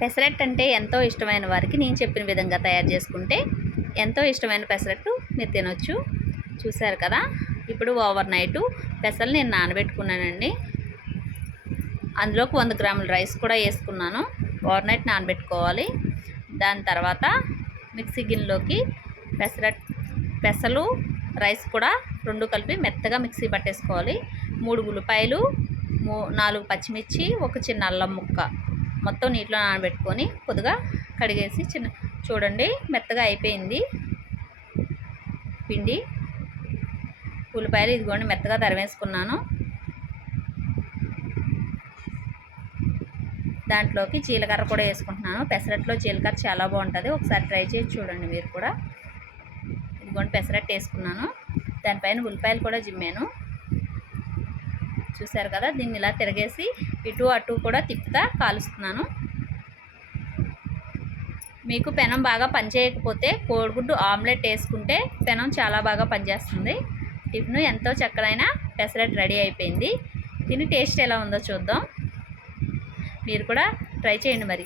పెసరట్టు అంటే ఎంతో ఇష్టమైన వారికి నేను చెప్పిన విధంగా తయారు చేసుకుంటే ఎంతో ఇష్టమైన పెసరట్టు మీరు తినొచ్చు. చూసారు కదా, ఇప్పుడు ఓవర్ నైట్ పెసలు నేను నానబెట్టుకున్నానండి. అందులోకి 100 గ్రాముల రైస్ కూడా వేసుకున్నాను. ఓవర్ నైట్ నానబెట్టుకోవాలి. దాని తర్వాత మిక్సీ గిన్నెలోకి పెసలు రైస్ కూడా రెండు కలిపి మెత్తగా మిక్సీ పట్టేసుకోవాలి. 3 ఉల్లిపాయలు, 4 పచ్చిమిర్చి, ఒక చిన్న అల్లం ముక్క మొత్తం నీటిలో నానబెట్టుకొని కొద్దిగా కడిగేసి చూడండి మెత్తగా అయిపోయింది పిండి. ఉల్లిపాయలు ఇదిగోండి మెత్తగా తరివేసుకున్నాను. దాంట్లోకి జీలకర్ర కూడా వేసుకుంటున్నాను. పెసరట్లో జీలకర్ర చాలా బాగుంటుంది, ఒకసారి ట్రై చేసి చూడండి మీరు కూడా. ఇదిగోండి పెసరట్టు వేసుకున్నాను. దానిపైన ఉల్లిపాయలు కూడా జిమ్మాను. చూసారు కదా, దీన్ని ఇలా తిరగేసి ఇటు అటు కూడా తిప్పుతా కాలుస్తున్నాను. మీకు పెనం బాగా పనిచేయకపోతే కోడిగుడ్డు ఆమ్లెట్ వేసుకుంటే పెనం చాలా బాగా పనిచేస్తుంది. టిఫిన్ ఎంతో చక్కనైన పెసరట్టు రెడీ అయిపోయింది. దీని టేస్ట్ ఎలా ఉందో చూద్దాం. మీరు కూడా ట్రై చేయండి మరి.